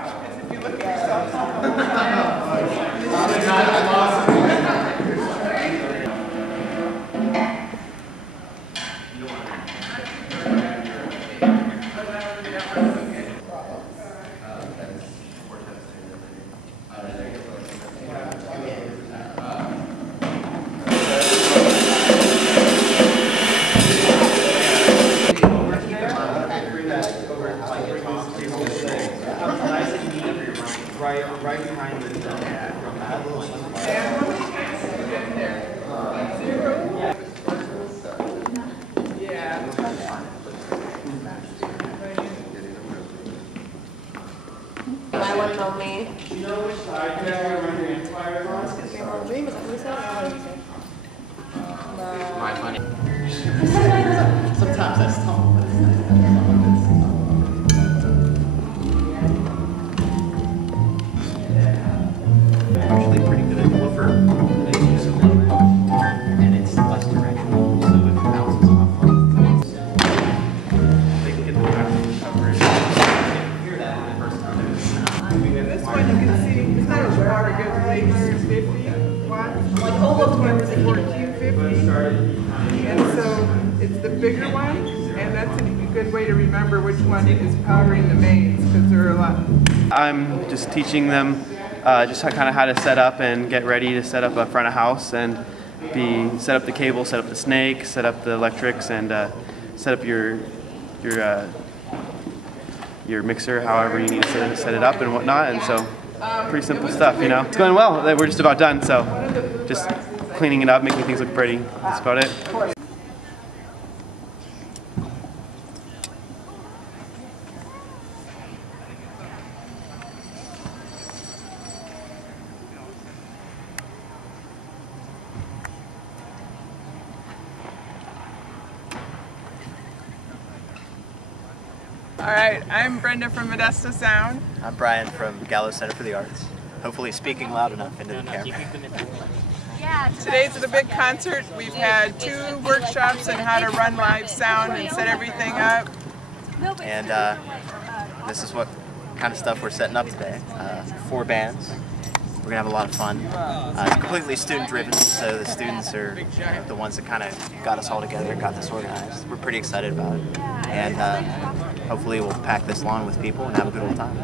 watch, because if you look at yourself, right behind the My one and only. Do you know which side you are when you're inspired on? Dream is that what you said? Sometimes I stumble, but it's not. Actually pretty good at deliver. And it's less directional, so it bounces off. They can get the practical coverage. You can hear that in the first time. This one you can see, it's not a water good laser 50 watts. Like all of them are 1450. And so it's the bigger one, and that's a good way to remember which one is powering the mains, because there are a lot. I'm just teaching them just kind of how to set up and get ready to set up a front of house and set up the cable, set up the snake, set up the electrics, and set up your mixer, however you need to set it up and whatnot. And so pretty simple stuff, you know. It's going well. We're just about done, so just cleaning it up, making things look pretty. That's about it. All right, I'm Brenda from Modesto Sound. I'm Brian from Gallo Center for the Arts. Hopefully speaking loud enough into the camera. Today's the big concert. We've had 2 workshops on how to run live sound and set everything up. And this is what kind of stuff we're setting up today. 4 bands. We're going to have a lot of fun. It's completely student-driven, so the students are the ones that kind of got us all together, got this organized. We're pretty excited about it. And hopefully we'll pack this lawn with people and have a good old time.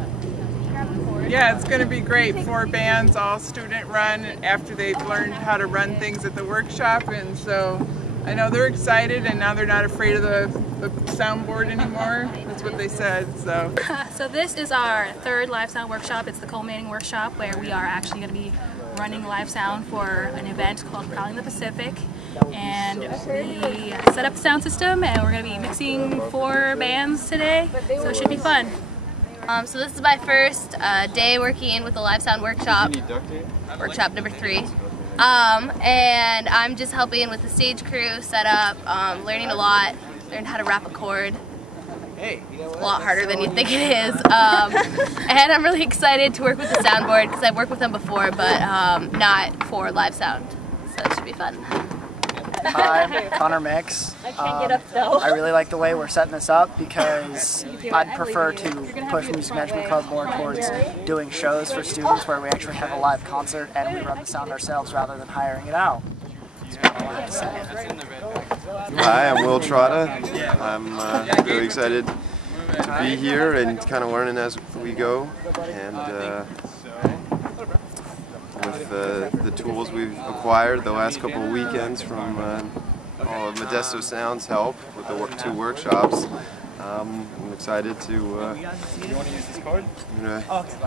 Yeah, it's going to be great. 4 bands, all student-run, after they've learned how to run things at the workshop. And so I know they're excited, and now they're not afraid of the soundboard anymore. That's what they said. So this is our 3rd live sound workshop. It's the culminating workshop where we are actually going to be running live sound for an event called Prowling the Pacific. And we set up the sound system, and we're going to be mixing 4 bands today, so it should be fun. So this is my first day working with the live sound workshop, workshop number 3. And I'm just helping with the stage crew set up, learning a lot, learned how to wrap a chord. It's a lot harder than you think it is. And I'm really excited to work with the soundboard because I've worked with them before, but not for live sound. So it should be fun. Hi, I'm Connor Mix. I can't get up though. I really like the way we're setting this up because I'd prefer to push Music Management Club more towards doing shows for students where we actually have a live concert and we run the sound ourselves rather than hiring it out. That's all I have to say. Hi, I'm Will Trotta. I'm really excited to be here and kind of learning as we go. And with the tools we've acquired the last couple of weekends from all of Modesto Sound's help with the 2 workshops, I'm excited to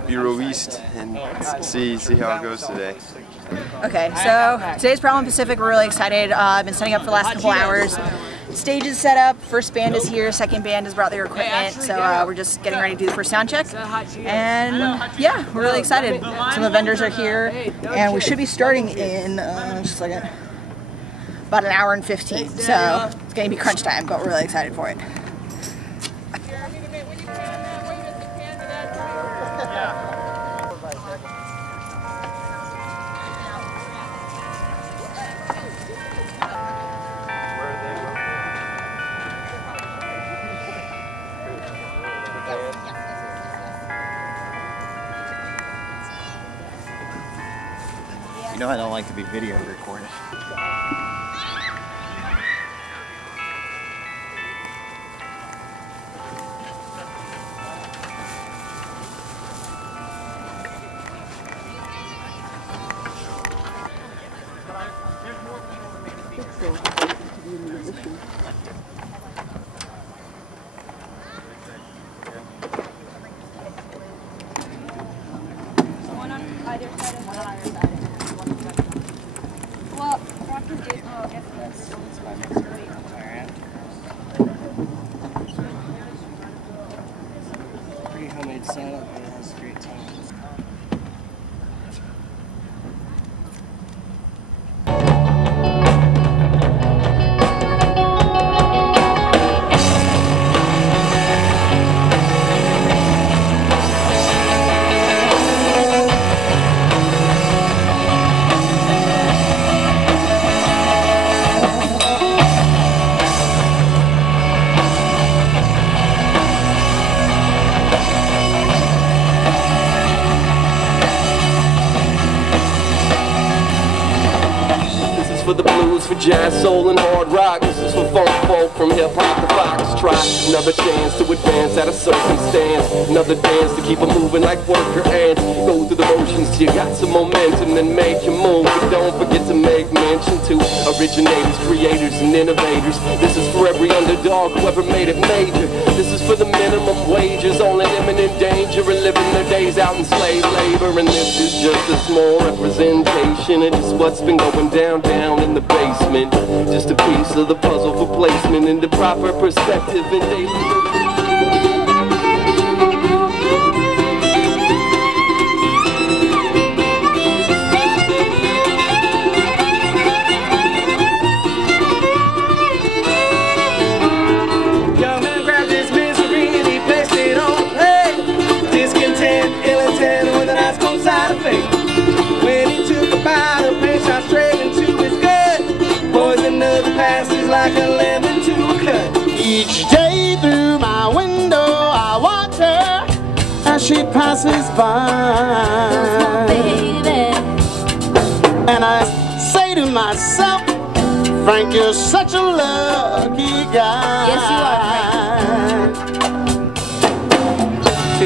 be released and see how it goes today. Okay, so today's Prowling Pacific. We're really excited. I've been setting up for the last couple hours. Stage is set up, first band is here, second band has brought their equipment, so we're just getting ready to do the first sound check. And yeah, we're really excited. Some of the vendors are here, and we should be starting in just a second, about an hour and 15. So it's going to be crunch time, but we're really excited for it. know I don't like to be video recorded. One on either side and one on either side. Well, what can do? Oh, if this one makes it really Pretty homemade setup, but it has great time. For the blues, for jazz, soul, and hard rock. This is for funk folk from hip-hop to foxtrot. Another chance to advance out of circumstance. Another dance to keep them moving like worker ants. Go through the motions till you got some momentum, then make your move. But don't forget to make mention to originators, creators, and innovators. This is for every underdog, whoever made it major. This is for the minimum wages, all in imminent danger, and living their days out in slave labor. And this is just a small representation of just what's been going down in the basement. Just a piece of the puzzle for placement in the proper perspective in daily. Young man grabbed his misery and he placed it on play. Discontent, ill intent with an ice cold side effect. When he took a bite of paint shot straight into his gut. Poison of the past is like a lemon to a cut. Each day through my window I watch her as she passes by. baby. And I say to myself, Frank, you're such a lucky guy. Yes, you are,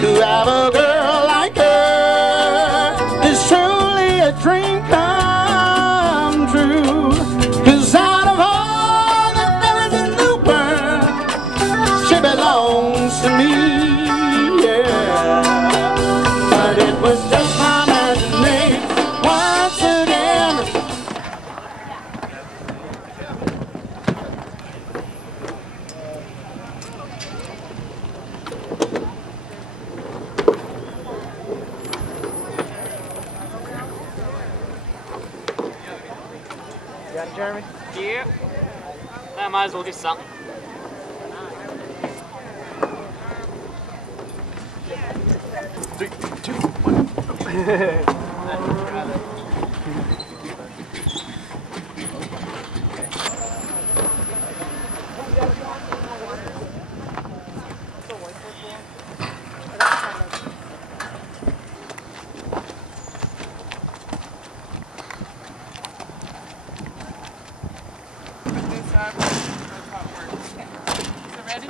To have a girl like her is truly a dream come true. 'Cause out of all the fellas in the world, she belongs to me, yeah. But it was just my imagination once again. You got it, Jeremy? Yeah. I might as well do something. Three, two, one. Put this up. That's how it works. Is it ready?